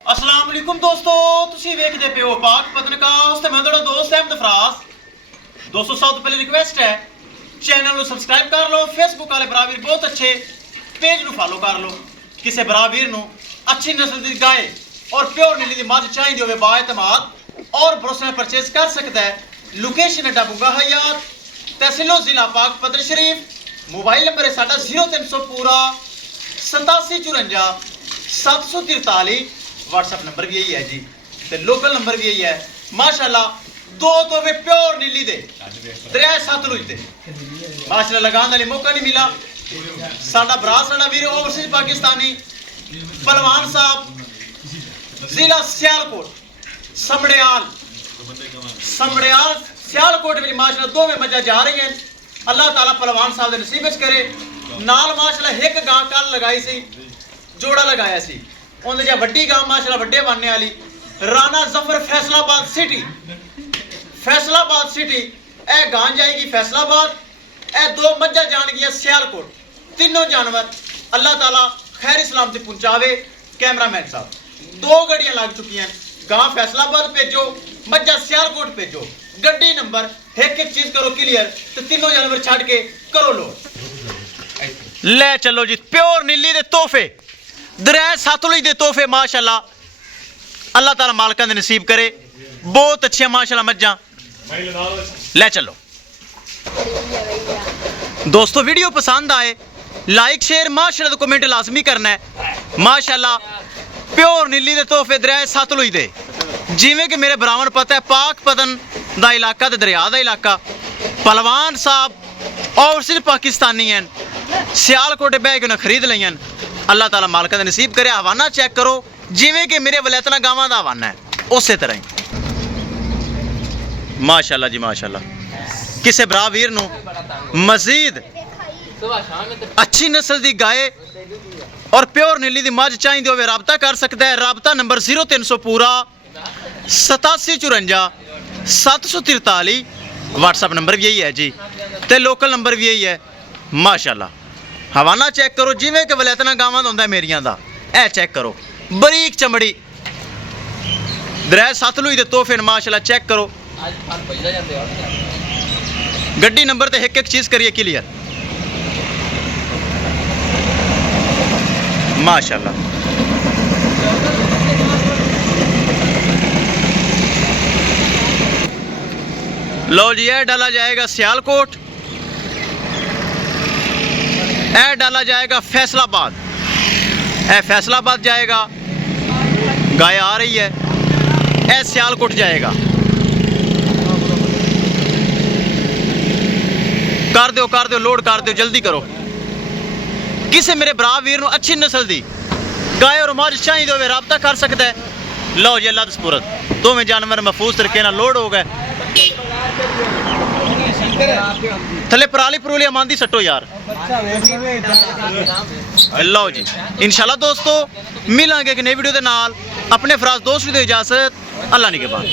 अस्सलाम वालेकुम दोस्तों, तुसी वेखदे पे हो पाक पतनकास्ट ते मैं तुहाडा दोस्त अहमद फराज। दोस्तों सब तो पहले रिक्वेस्ट है चैनल को सब्सक्राइब कर लो, फेसबुक वाले भरा वीर बहुत अच्छे पेज को फॉलो कर लो। किसी भरा वीर नु अच्छी नस्ल की गाय और प्योर नीली दी मझ चाहिए होवे बाएतमाद और भरोसे में परचेज कर सकता है। लोकेशन है डबुगा हयात, तहसीलो जिला पाक पतन शरीफ। मोबाइल नंबर है साडा 0300 पूरा 8754 743। व्हाट्सएप नंबर भी यही है जी, ते लोकल नंबर भी यही है। माशाल्लाह दो तोहफे प्योर नीली दे दरिया सतलुज दे माशाल्लाह लगाने वाली मौका नहीं मिला। साडा भरा साडा वीर ओवरसीज पाकिस्तानी पहलवान साहब जिला सियालकोट समड़ियाल सियालकोट में माशाल्लाह दो में मजा जा रही हैं। अल्लाह ताला पहलवान साहब दे नसीब करे। नाल माशाल्लाह एक गां कल लगाई सी, जोड़ा लगाया सी उन्हें जो वड्डी गां माशाल्लाह वड्डे बनने वाली राणा जफर फैसलाबाद सिटी ए गां जाएगी फैसलाबाद। ए दो मज्जा जान गया सियालकोट। तीनों जानवर अल्लाह ताला खैर इस्लाम से पहुंचावे। कैमरामैन साहब दो गड्डियां लग चुकी हैं। गां फैसलाबाद भेजो, मज्जा सियालकोट भेजो। गड्डी नंबर एक एक चीज करो क्लियर, तो तीनों जानवर छड़ के करो लोड। ले चलो जी प्योर नीली दे तोहफे दरिया सतलुज दे तोहफे माशाल्लाह अल्लाह ताला मालकां दे नसीब करे। बहुत अच्छे माशाल्लाह मज्जां ले चलो। दोस्तों वीडियो पसंद आए लाइक शेयर माशाल्लाह तो कमेंट लाजमी करना है। माशाल्लाह प्योर नीली दे तोहफे दरिया सतलुज दे, जिवें कि मेरे भरावां नूं पता है पाक पतन दा इलाका ते दरिया दा इलाका। पहलवान साहब ओवरसीज पाकिस्तानी हैं, सियालकोट बह के उन्हें खरीद लईयां। अल्लाह ताला मालका दा नसीब करे। हवाना चेक करो जिवें कि मेरे वलैतना गावां दा हवाना है उस तरह ही माशाल्लाह जी माशाल्लाह। किसी भरा वीर नूं मजीद अच्छी नस्ल की गाय और प्योर नीली की मझ चाहिए होवे राबता कर सकता है। राबता नंबर 0300 पूरा 8754 743। व्हाट्सएप नंबर भी यही है जी, ते लोकल नंबर भी यही है। माशाल्लाह हवाना चेक करो जिवें कि वलैतना गावां दा हुंदा मेरियां दा। ए चेक करो बरीक चमड़ी दरिया सतलुज दे तोहफे माशाल्लाह चेक करो। गड्डी नंबर ते एक एक चीज करिए क्लियर माशाल्लाह। लो जी ये डाला जाएगा सियालकोट, ए डाला जाएगा फैसलाबाद, ए फैसलाबाद जाएगा। गाय आ रही है, ए सियालकोट जाएगा। कर दो लोड कर दो जल्दी करो। किसी मेरे भरा वीर नूं अच्छी नस्ल दी गाय और मझ चाहिए होवे राबता कर सकता है। लो जी अल्लाह दी सुपुरद दोवें जानवर महफूज तरीके नाल लोड हो गए। थले पराली परूली आमांदी सट्टो यार। लो जी इंशाल्लाह दोस्तों मिलांगे एक नई वीडियो दे नाल। अपने फराज दोस्त नूं दे इजाजत। अल्लाह निगहबान।